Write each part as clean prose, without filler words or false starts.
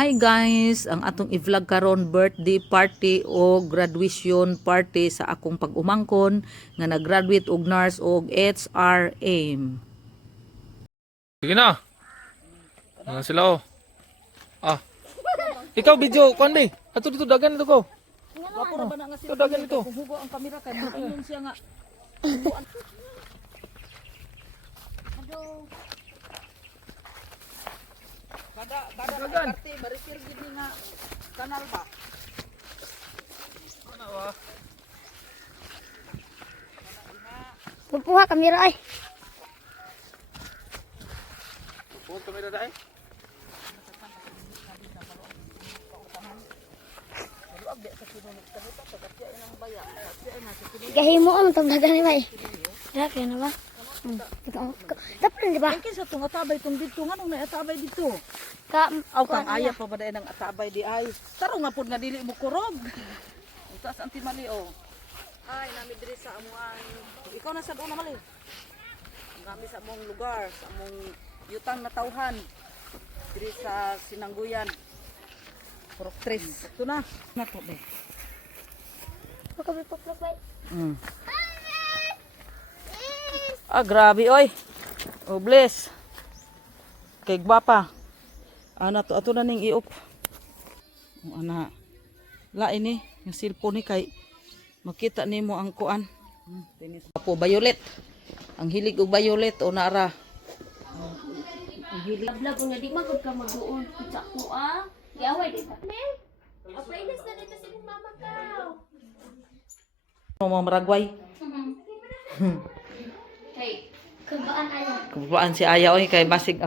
Hi guys, ang atong i-vlog karon birthday party o graduation party sa akong pag-umangkon nga nag-graduate og nurse og HRM. Sige na. Ano sila oh. Ah. Ikaw video kundi. Ato dito dagan dito ko. Wapo ra ba na nga Ito dagan dito. hugo ang kamera kay mo siya nga. Kada party barikir gid ni nga kanal ba. Ano ba? Magkuha kamera ay. Huwag kamera dai. Gahimo ang tablagan ni bay. Grabe na ba? Dapat di ba? Kinsa tong atabay tong dito nga nung atabay dito. Ka Aw kang aya pa ba dai nang atabay di ay. Taro nga pud nga dili mo kurog. Utas ang timali oh. Ay nami diri sa amuan. Ikaw na sa doon na mali. Nami sa among lugar, sa among yutang na tawhan. Diri sa Sinangguyan. Purok 3. Ito na. Nato be. pagkabipoklok bay. Ah, grabe oy. Oh, bless. Kay gwapa. Ana to ato na ning iop. Oh, ana. Lain ni yung cellphone ni kay makita nimo ang kuan. Tinis po violet. Ang hilig og violet o nara. Vlog ko nga di magud ka magduon sa kuha. Yaway di ba? A playlist na dito sa mama ka. Mo maragway. Hey, kabaan ayo. Kubaan si Aya oy kay basig.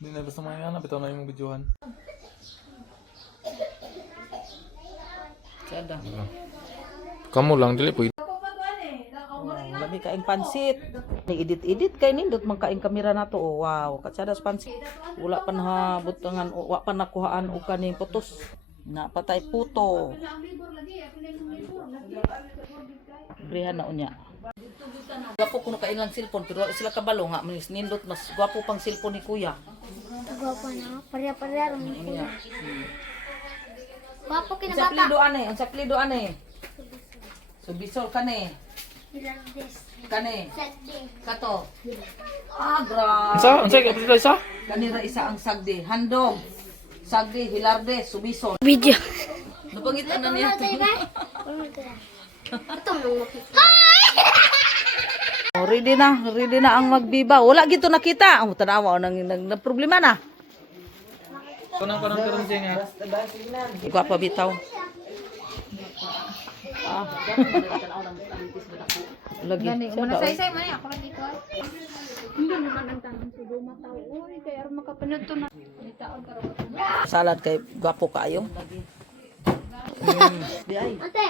Hindi na gusto mo yan. Bitaw na yung videohan. Sada. Kamu lang dili po. Labi kaing pansit. Ni edit kay nindot man kaing kamera nato. Oh, wow, katsadas pansit. Wala pa na butangan o wa pa nakuhaan og kaning putos. Na patay puto. Brihan na unya. Gwapo kuno kaingang cellphone pero wala sila kabalo nga manis nindot mas gwapo pang cellphone ni kuya. Gwapo na. Parya-parya ron. Unya. Gwapo Ang kinabata. saplido ane. Subisol kane. Kane. Kato. Ah, grabe. Isa? Ang sige, apito isa? Kanira isa ang sagdi. Handog. Sagdi, hilarde, subison. Video. Napangitan na niya. Ito nung makita. Oh, ready na ang magbiba. Wala gito nakita. Oh, tanawa nang problema na. Kunang karon siya nga. Gwapa bitaw. Lagi. Muna say man ako lang dito. Hindi naman ang tanong sa duma tao. Uy, kaya aron makapanood to na. Taon karon. Salad kay gwapo kayo. Di ay. Ate.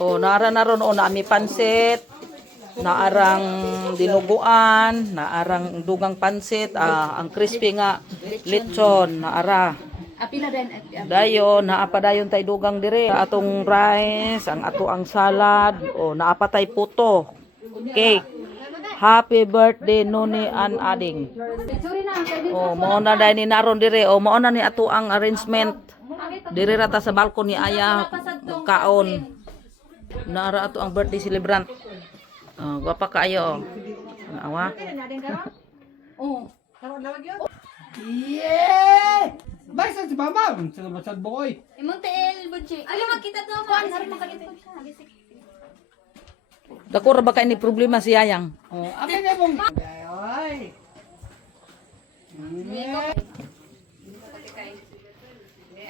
Oh, nara na ron o nami pansit. Naarang dinuguan, naarang dugang pansit, ang crispy nga lechon, naara. Apila din. Dayon, naapadayon tay dugang dire. Atong rice, ang ato ang salad, o naapatay puto, cake. Happy birthday Noni and Ading. O mao na dai ni naron dire, o mao na ni ato ang arrangement. Dire rata sa balkon ni Aya kaon. Naara ato ang birthday celebrant. Gwapa kaayo. Awa. Oh. Yeah! Basta si Mama, sa basad boy. Imong tel budget. Ano makita to? Kuan hari makita. Dako ra ba kay ni problema si Yayang? Oh, akin na mong. Ay.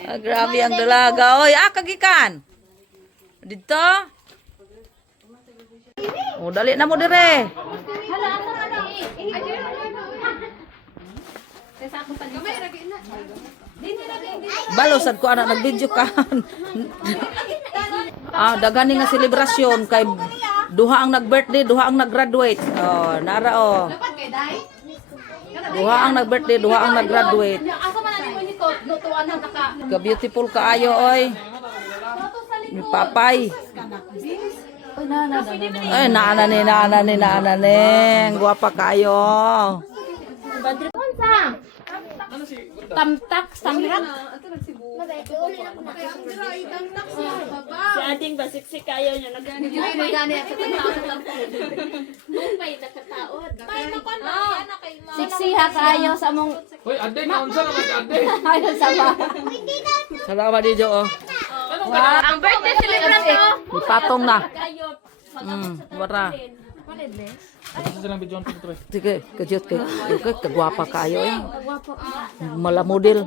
Ah, grabe ang dalaga. Oy, kagikan. Dito. Oh, dali na mo dire. Hala asa ka na sa akong palit. Kamay ra gina. Balosad ko anak nag-video ka. Dagani nga selebrasyon kay duha ang nag-birthday, duha ang nag-graduate. Oh, nara oh. Dapat kay dai. Duha ang nag-birthday, duha ang nag-graduate. Asa man ani mo ni ko, no tuan ang naka. Ka beautiful kaayo oy. Ni Papay. Ay, nana ni. Ang guwapa kayo. Tamtak, samrak. Si ating basiksik kayo niya. Nagani at sa Siksiha kayo sa mong Hoy, ade, naunsa naman ka, ade. ayaw sa ba. Salamat dito, oh. Ang birthday celebrant ko. May patong na. Kayo. Wara. Ito silang video on Pinterest. Sige, kajut kay. Kagwapa kayo, eh. Mala model.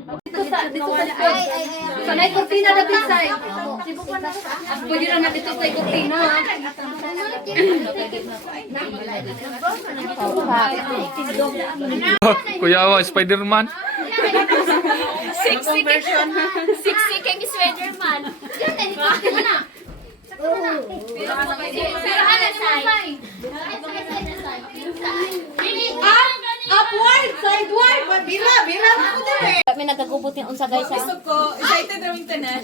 Sanay kurtina na bisay. Pwede na natin ito sa kurtina. Kuya Awa, Spider-Man. Siksi kay Miss Weatherman. Pero ano say? Upward, sideward, bila na ko dire. Kami nagkagubot yung unsa guys ha? Ko, excited rin internet.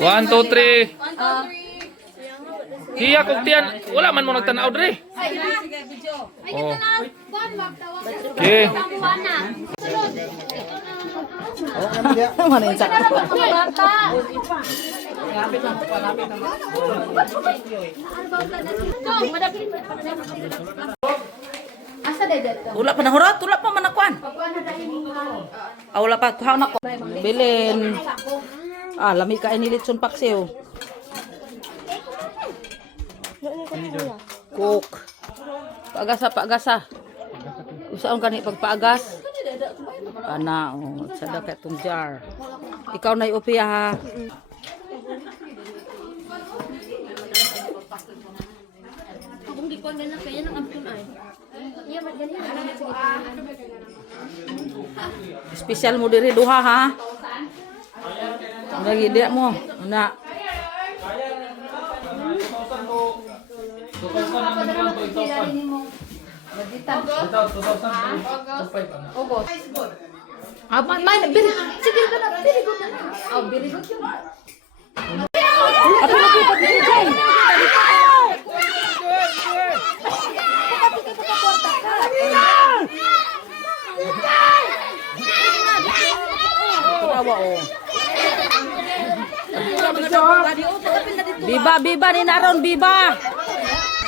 1, 2, 3. Hiya kog tiyan. Wala man mo nagtanaw dre. Oh. Okay. Manin sakto. Asa dede to? Wala pa nahurot, wala pa manakwan. Wala pa kuha na ko. Bilin. Lami ka inilitson paksiw. Cook. Paagasa. Usaon kani pagpaagas? Ana, sada ka itong jar. Ikaw na iupiya ha. Kung di ko ganun kaya nang ampun ay. Iya ba ganyan? Special mo diri duha ha. Lagi dia mo. Na. Sige ka na, very good na. Oh, very good yun. Tawa oh. Biba ni naron biba.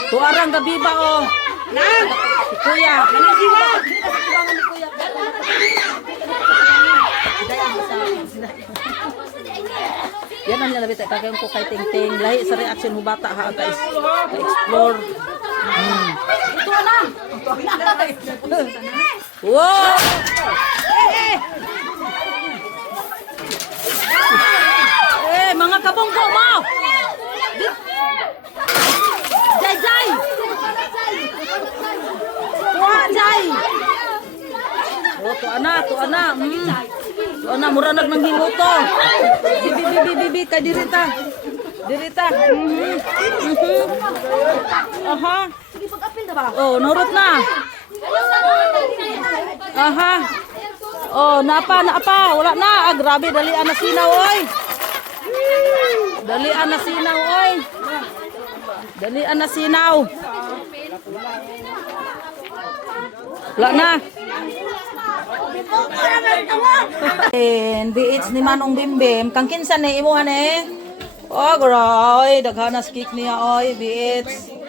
Tuarang ka biba oh. Nang. Kuya. Yan ang nalabit ay kagayong ko kay Ting-Ting. Lahi sa reaction mo bata ha guys. Explore. Ito na. Wow. Mga kabonggo mo. Jay. Jay. Oh, to ana. To ana mura nagmanghingo to. Bibi kay dirita. Aha. Sige pag-apil na ba? Oh, nurot na. Aha. Oh, napa. Wala na. Grabe dalian na sinaw oy. Dalian na sinaw. Wala na. BH ni Manong Bimbim. Kang kinsa ni imuhan eh. Oh, groy. Daghanas kick niya oy, BH.